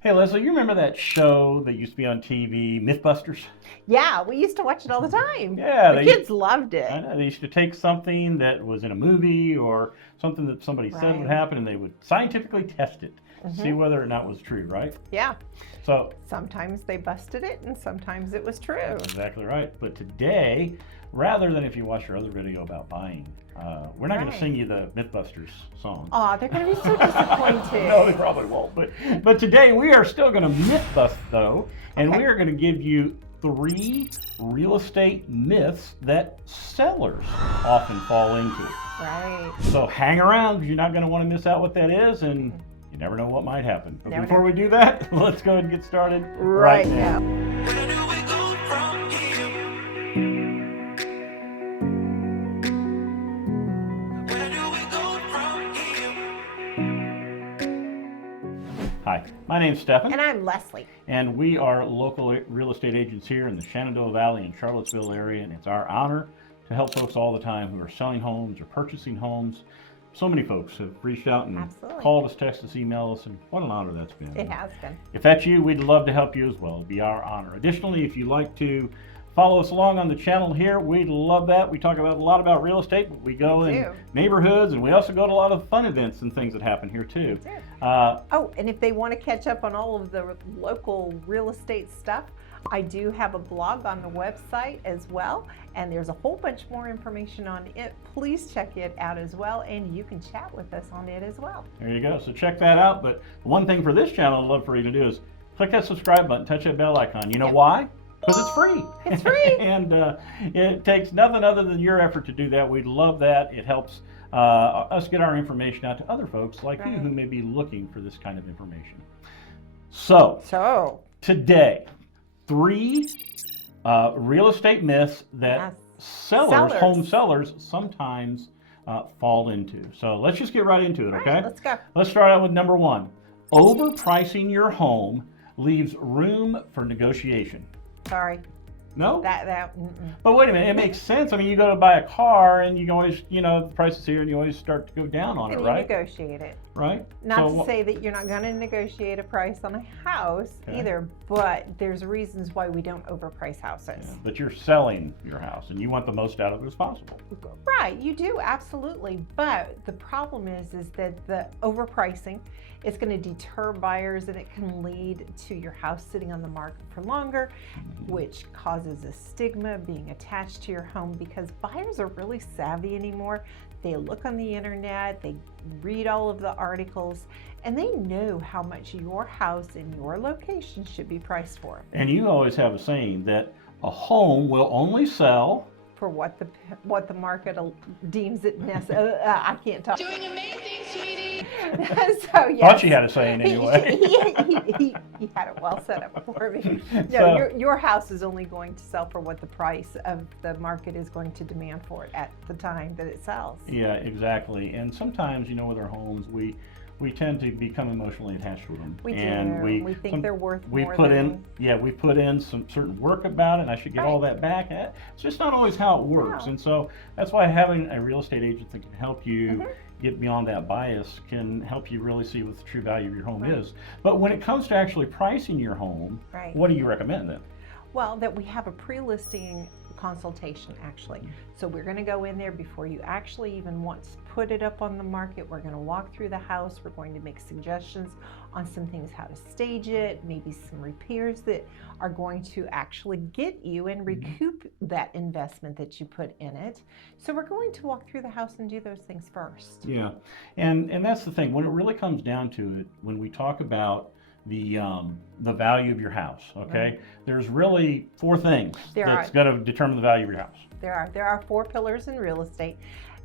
Hey Leslie, you remember that show that used to be on TV, Mythbusters? Yeah, we used to watch it all the time. Yeah, The kids loved I it. know they used to take something that was in a movie or something that somebody said would Right. happen, and they would scientifically test it to see hmm whether or not it was true, right? Yeah. So Sometimes they busted it and sometimes it was true. that's exactly right. But today, rather than if you watch your other video about buying, we're not going to Right. sing you the Mythbusters song. Aw, they're going to be so disappointed. No, they probably won't. But today we are still going to myth bust though, and Okay. we are going to give you 3 real estate myths that sellers often fall into. Right. So hang around because you're not going to want to miss out what that is, and you never know what might happen. But Never before know. we do that, let's go ahead and get started Right now. now. Hi, my name's Stephen, And I'm Leslie. and we are local real estate agents here in the Shenandoah Valley and Charlottesville area, and it's our honor to help folks all the time who are selling homes or purchasing homes. So many folks have reached out and Absolutely. called us, texted us, emailed us, and what an honor that's been. It has been. If that's you, we'd love to help you as well. It'd be our honor. Additionally, if you'd like to follow us along on the channel here, we'd love that. We talk about a lot about real estate, but we go We in do. neighborhoods, and we also go to a lot of fun events and things that happen here too. We do. Uh, Oh, and if they want to catch up on all of the local real estate stuff, I do have a blog on the website as well, and there's a whole bunch more information on it. Please check it out as well, and you can chat with us on it as well. There you go. So check that out. But the one thing for this channel I'd love for you to do is click that subscribe button, touch that bell icon. You know Yep. why? Because it's free. It's free. And it takes nothing other than your effort to do that. We'd love that. It helps us get our information out to other folks like you Right. who may be looking for this kind of information. So So, today, 3 real estate myths that yes. sellers, Sellers. home sellers, sometimes fall into. So let's just get right into it, All okay? right, let's go. Let's start out with number 1. Overpricing your home leaves room for negotiation. Sorry. No? Mm-mm. But wait a minute, it makes sense. I mean, you go to buy a car and you can always, the price is here and you always start to go down on it, And you right? negotiate it. Right? Not So, to say that you're not going to negotiate a price on a house Okay. either, but there's reasons why we don't overprice houses. yeah, but you're selling your house and you want the most out of it as possible. Right, you do, absolutely. But the problem is that the overpricing is going to deter buyers and it can lead to your house sitting on the market for longer, which causes a stigma being attached to your home because buyers are really savvy anymore. They look on the internet, they read all of the articles, and they know how much your house and your location should be priced for. And you always have a saying that a home will only sell. For what the market deems it necessary. I can't talk. Doing amazing, sweetie. So yes. Thought you had a saying anyway. He had it well set up for me. No, So- your house is only going to sell for what the price of the market is going to demand for it at the time that it sells. Yeah, exactly. And sometimes, with our homes, we tend to become emotionally attached to them. We do. And We think they're worth we more put than- we put in some certain work about it, and I should get all that back. It's just not always how it works. No. And so that's why having a real estate agent that can help you Mm-hmm. get beyond that bias can help you really see what the true value of your home Right. is. But when it comes to actually pricing your home, Right. what do you recommend then? Well, that we have a pre-listing consultation actually. So we're going to go in there before you actually even want to put it up on the market. We're going to walk through the house. We're going to make suggestions on some things, how to stage it, maybe some repairs that are going to actually get you and recoup that investment that you put in it. So we're going to walk through the house and do those things first. Yeah, and that's the thing. When it really comes down to it, when we talk about the value of your house, okay, Right. there's really 4 things There that's are. going to determine the value of your house. There are 4 pillars in real estate.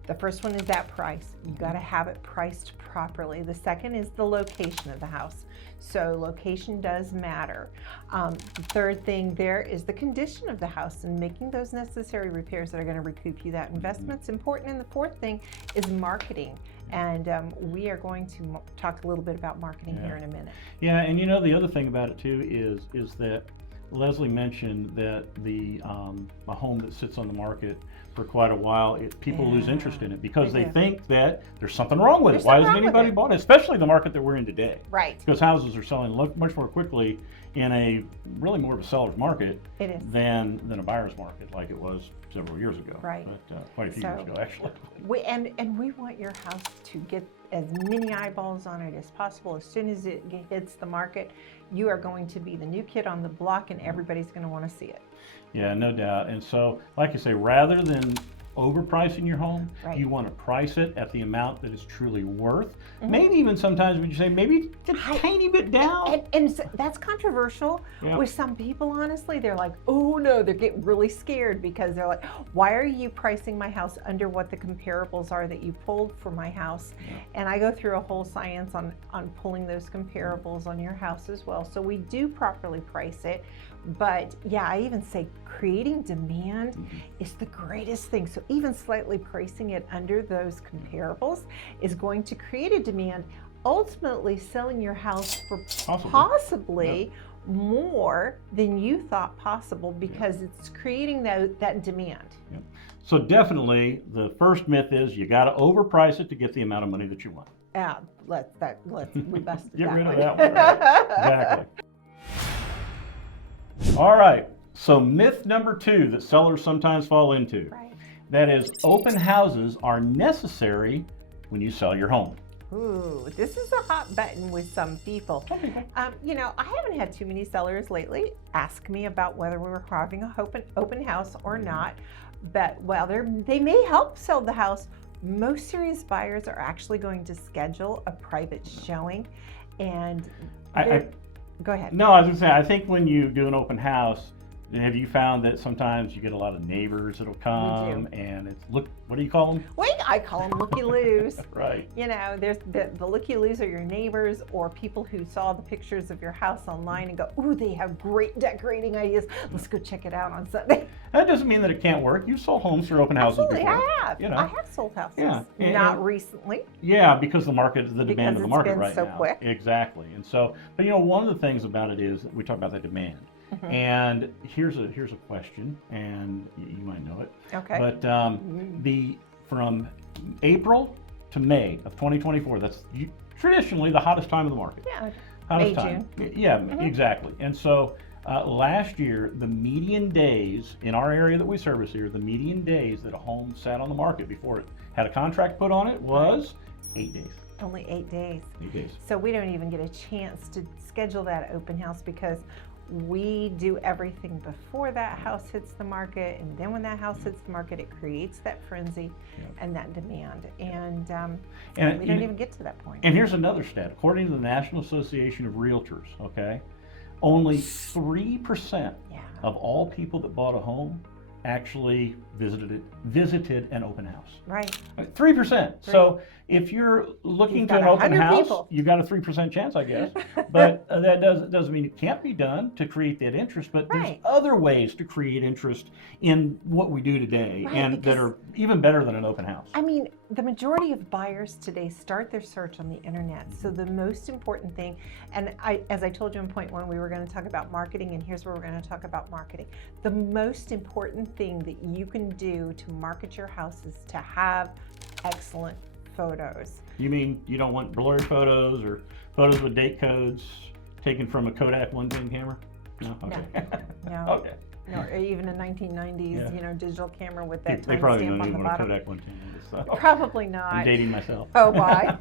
The first one is that price. You got to have it priced properly. The second is the location of the house. So location does matter. The third thing there is the condition of the house and making those necessary repairs that are going to recoup you that investment's important. And the fourth thing is marketing. And we are going to talk a little bit about marketing here in a minute. Yeah, and the other thing about it too is that Leslie mentioned that a home that sits on the market for quite a while, people lose interest in it because they think that there's something wrong with it. Why hasn't anybody bought it? Especially the market that we're in today. Right. Because houses are selling much more quickly in a really more of a seller's market than a buyer's market like it was several years ago. Right. But quite a few years ago, actually. We want your house to get as many eyeballs on it as possible. As soon as it hits the market, you are going to be the new kid on the block and everybody's going to want to see it. Yeah, no doubt. And so, like you say, rather than overpricing your home, you want to price it at the amount that it's truly worth. Maybe even sometimes would you say maybe a tiny bit down? And so that's controversial with some people, honestly. They're like, oh no, they're getting really scared because they're like, why are you pricing my house under what the comparables are that you pulled for my house? And I go through a whole science on pulling those comparables on your house as well. So we do properly price it. But yeah, I even say creating demand is the greatest thing. So even slightly pricing it under those comparables is going to create a demand, ultimately selling your house for possibly more than you thought possible because it's creating that demand. So definitely the first myth is you got to overprice it to get the amount of money that you want. We busted Get that rid one. of that one. Right? Exactly. All right, so myth number 2 that sellers sometimes fall into, that is open houses are necessary when you sell your home. Ooh, this is a hot button with some people. You know, I haven't had too many sellers lately ask me about whether we were having an open house or not, but they may help sell the house. Most serious buyers are actually going to schedule a private showing, and go ahead. No, I was going to say, I think when you do an open house, have you found that sometimes you get a lot of neighbors that'll come and it's, what do you call them? I call them looky-loos. Right. You know, there's the looky-loos are your neighbors or people who saw the pictures of your house online and go, ooh, they have great decorating ideas. Let's go check it out on Sunday. That doesn't mean that it can't work. You've sold homes through open houses before. I have. You know. I have sold houses. Yeah. Not recently. Yeah, because the demand of the market right now. Because it's been so quick. Exactly. And so, but you know, one of the things about it is we talk about the demand. And here's a question, and you might know it. Okay. But from April to May of 2024, that's traditionally the hottest time of the market. Yeah. Hottest May, time. June. Yeah, exactly. And so last year, the median days in our area that we service here, the median days that a home sat on the market before it had a contract put on it was 8 days. Only 8 days. 8 days. So we don't even get a chance to schedule that open house because we do everything before that house hits the market, and then when that house hits the market, it creates that frenzy and that demand, and we don't even get to that point. And here's another stat. According to the National Association of Realtors, only 3% of all people that bought a home actually visited an open house. Right. 3%. So if you're looking to an open house, you got a 3% chance, I guess. But that doesn't mean it can't be done to create that interest. But there's other ways to create interest in what we do today, and that are even better than an open house. I mean, the majority of buyers today start their search on the internet. So the most important thing, and as I told you in point 1, we were going to talk about marketing, and here's where we're going to talk about marketing. The most important thing that you can do to market your house is to have excellent photos. You mean you don't want blurry photos or photos with date codes taken from a Kodak 110 camera? No? Okay. No. Okay. No, or even a 1990s, digital camera with that They probably timestamp don't on even the want a bottom. Kodak 110. So. Probably not. I'm dating myself. Oh, why?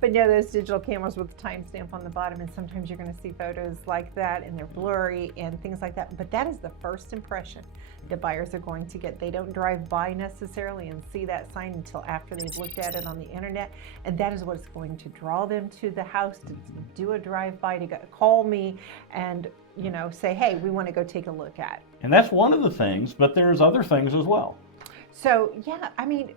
But no, those digital cameras with the timestamp on the bottom, and sometimes you're going to see photos like that, and they're blurry and things like that. But that is the first impression that buyers are going to get. They don't drive by necessarily and see that sign until after they've looked at it on the internet, and that is what's going to draw them to the house to do a drive-by, to call me and say, hey, we want to go take a look at. And that's one of the things, but there's other things as well. So yeah, I mean,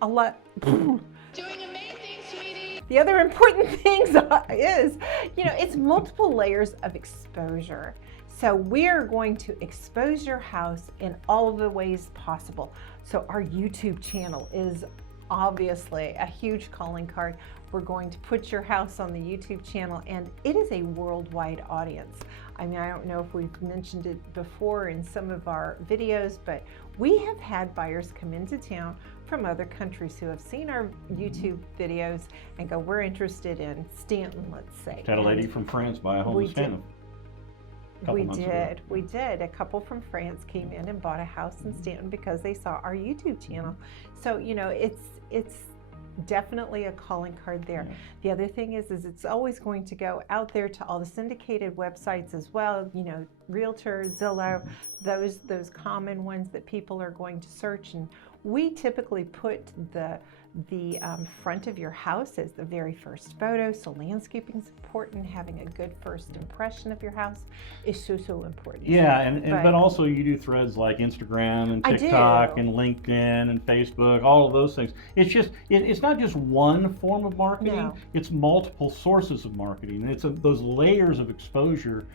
a lot. Doing amazing, sweetie. The other important things is, it's multiple layers of exposure. So we're going to expose your house in all of the ways possible. So our YouTube channel is obviously a huge calling card. We're going to put your house on the YouTube channel, and it is a worldwide audience. I mean, I don't know if we've mentioned it before in some of our videos, but we have had buyers come into town from other countries who have seen our YouTube videos and go, we're interested in Stanton, let's say. Had a lady from France buy a home in Stanton. We did. A couple from France came in and bought a house in Stanton because they saw our YouTube channel. So, you know, it's definitely a calling card there. Yeah. The other thing is it's always going to go out there to all the syndicated websites as well, you know, Realtor, Zillow, those common ones that people are going to search. And we typically put the front of your house as the very first photo. So landscaping is important. Having a good first impression of your house is so important. Yeah, but also you do threads like Instagram and TikTok and LinkedIn and Facebook, all of those things. It's just it's not just one form of marketing. No. It's multiple sources of marketing, and it's those layers of exposure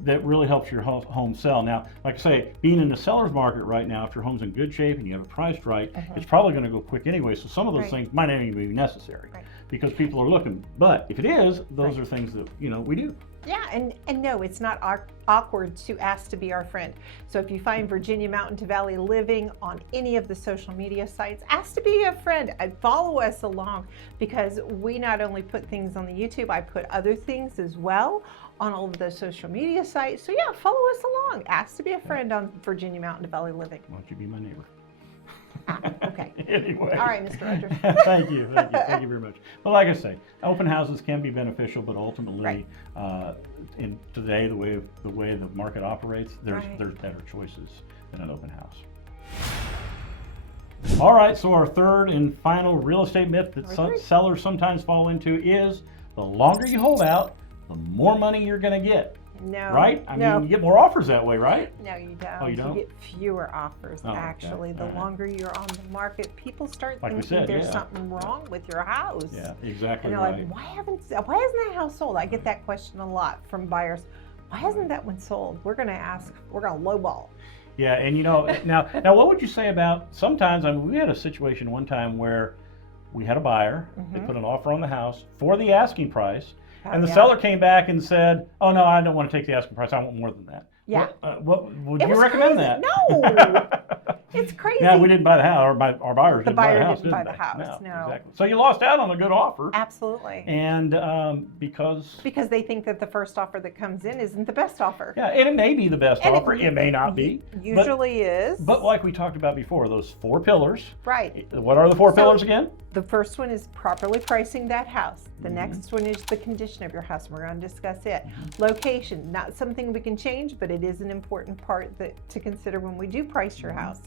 that really helps your home sell. Now, like I say, being in the seller's market right now, if your home's in good shape and you have it priced right, it's probably going to go quick anyway. So some of those things might not even be necessary because people are looking. But if it is, those are things that, you know, we do. Yeah, and no, it's not awkward to ask to be our friend. So if you find Virginia Mountain to Valley Living on any of the social media sites, ask to be a friend and follow us along, because we not only put things on the YouTube, I put other things as well on all of the social media sites. So yeah, follow us along. Ask to be a friend on Virginia Mountain to Valley Living. Why don't you be my neighbor? Okay. Anyway. All right, Mr. Rogers. Thank you very much. But like I say, open houses can be beneficial, but ultimately, in today, the way the market operates, there's better choices than an open house. All right, so our third and final real estate myth that sellers sometimes fall into is the longer you hold out, the more money you're going to get. No. Right? I mean, you get more offers that way, right? No, you don't. Oh, you don't? You get fewer offers, actually. Okay. The longer you're on the market, people start like thinking there's something wrong with your house. Yeah, exactly. And they're like, why hasn't that house sold? I get that question a lot from buyers. Why hasn't that one sold? We're going to lowball. Yeah, and you know, now what would you say about sometimes, I mean, we had a situation one time where we had a buyer, they put an offer on the house for the asking price, and the seller came back and said, oh no, I don't want to take the asking price, I want more than that. Yeah. What would you recommend that? No. It's crazy. Yeah, we didn't buy the house, our buyers didn't buy the house. The buyer didn't buy the house, no. Exactly. So you lost out on a good offer. Absolutely. And because they think that the first offer that comes in isn't the best offer. Yeah, and it may be the best offer, it may not be. Usually is. But like we talked about before, those 4 pillars. Right. What are the 4 pillars again? The first one is properly pricing that house. The next one is the condition of your house. We're going to discuss it. Location, not something we can change, but it is an important part to consider when we do price your house.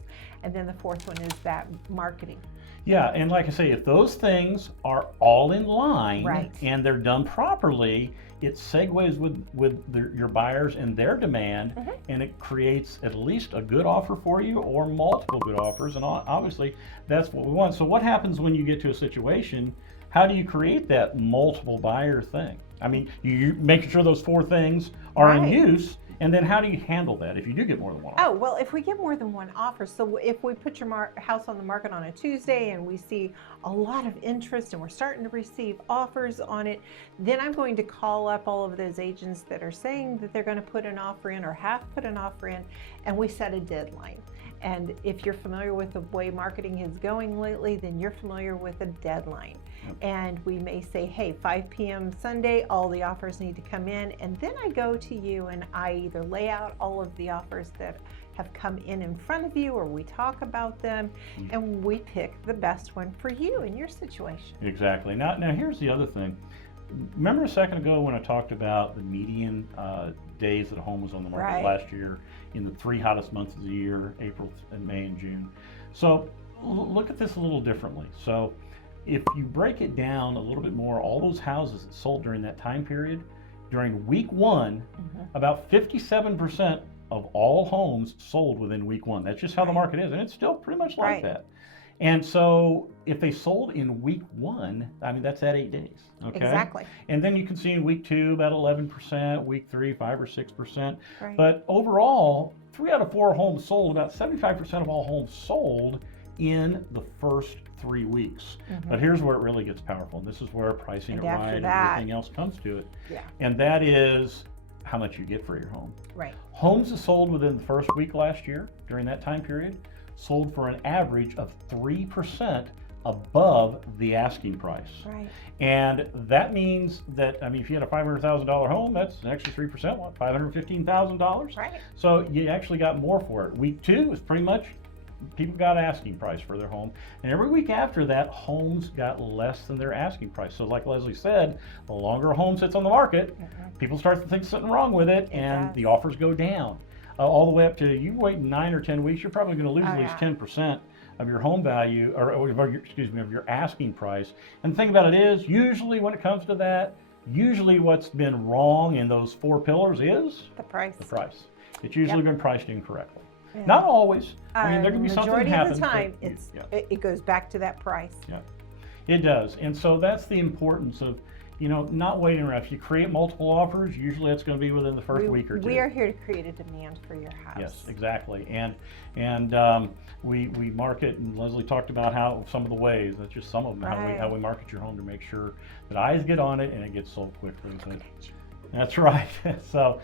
And then the fourth one is that marketing. Yeah, and like I say, if those things are all in line and they're done properly, it segues with your buyers and their demand, and it creates at least a good offer for you or multiple good offers, and obviously that's what we want. So what happens when you get to a situation? How do you create that multiple buyer thing? I mean, you making sure those 4 things are in use. And then how do you handle that if you do get more than one offer? Oh, well, if we get more than one offer, so if we put your house on the market on a Tuesday and we see a lot of interest and we're starting to receive offers on it, then I'm going to call up all of those agents that are saying that they're going to put an offer in or have put an offer in, and we set a deadline. And if you're familiar with the way marketing is going lately, then you're familiar with a deadline. And we may say, hey, 5 p.m. Sunday, all the offers need to come in. And then I go to you and I either lay out all of the offers that have come in front of you, or we talk about them, and we pick the best one for you in your situation. Exactly. Now here's the other thing. Remember a second ago when I talked about the median days that a home was on the market last year in the 3 hottest months of the year, April and May and June. So look at this a little differently. So if you break it down a little bit more, all those houses that sold during that time period, during week 1, about 57% of all homes sold within week 1. That's just how the market is, and it's still pretty much like that. And so if they sold in week 1, I mean, that's at 8 days. Okay. Exactly. And then you can see in week 2 about 11%, week 3 5 or 6%. But overall, 3 out of 4 homes sold. About 75% of all homes sold in the first 3 weeks. But here's where it really gets powerful. And this is where pricing it right and everything else comes to it. And that is how much you get for your home. Right. Homes that sold within the first week last year, during that time period, sold for an average of 3% above the asking price. Right. And that means that, I mean, if you had a $500,000 home, that's an extra 3%, what, $515,000? Right. So you actually got more for it. Week 2 is pretty much, people got asking price for their home. And every week after that, homes got less than their asking price. So like Leslie said, the longer a home sits on the market, people start to think something wrong with it, and the offers go down. All the way up to, you wait 9 or 10 weeks, you're probably going to lose at least 10% of your home value, or of your asking price. And the thing about it is, usually when it comes to that, usually what's been wrong in those 4 pillars is the price. The price. It's usually been priced incorrectly. Yeah. Not always. I mean, there can be something that happens. Majority of the time, it goes back to that price. Yeah, it does. And so that's the importance of, you know, not waiting around. If you create multiple offers, usually it's going to be within the first week or 2. We are here to create a demand for your house. Yes, exactly. And we market, and Leslie talked about how some of the ways, that's just some of them, how we market your home to make sure that eyes get on it and it gets sold quickly. That's right. So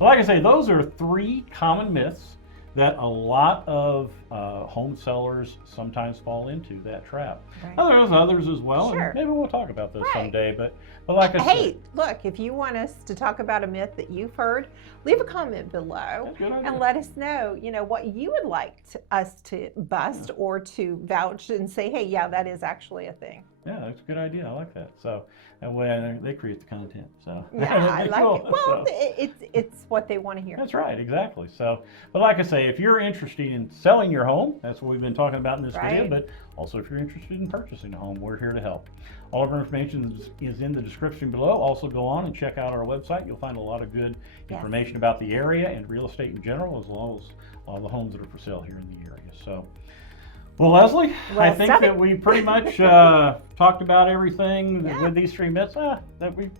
like I say, those are 3 common myths that a lot of home sellers sometimes fall into, that trap. Right. Now, there's others as well, and maybe we'll talk about this someday, but like I said. Hey, look, if you want us to talk about a myth that you've heard, leave a comment below and let us know, you know, what you would like us to bust or to vouch and say, hey, yeah, that is actually a thing. Yeah, that's a good idea. I like that. So that way they create the content. So yeah, I like it. Well, it's what they want to hear. That's right, exactly. So, but like I say, if you're interested in selling your home, that's what we've been talking about in this video. But also, if you're interested in purchasing a home, we're here to help. All of our information is in the description below. Also, go on and check out our website. You'll find a lot of good information about the area and real estate in general, as well as all the homes that are for sale here in the area. So. Well, Leslie, I think that we pretty much talked about everything with these 3 myths that we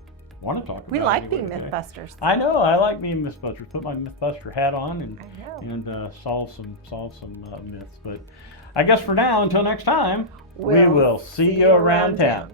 want to talk about. We like being Mythbusters. I know, I like being Mythbusters. Put my Mythbuster hat on and solve some myths. But I guess for now, until next time, we will see you around town.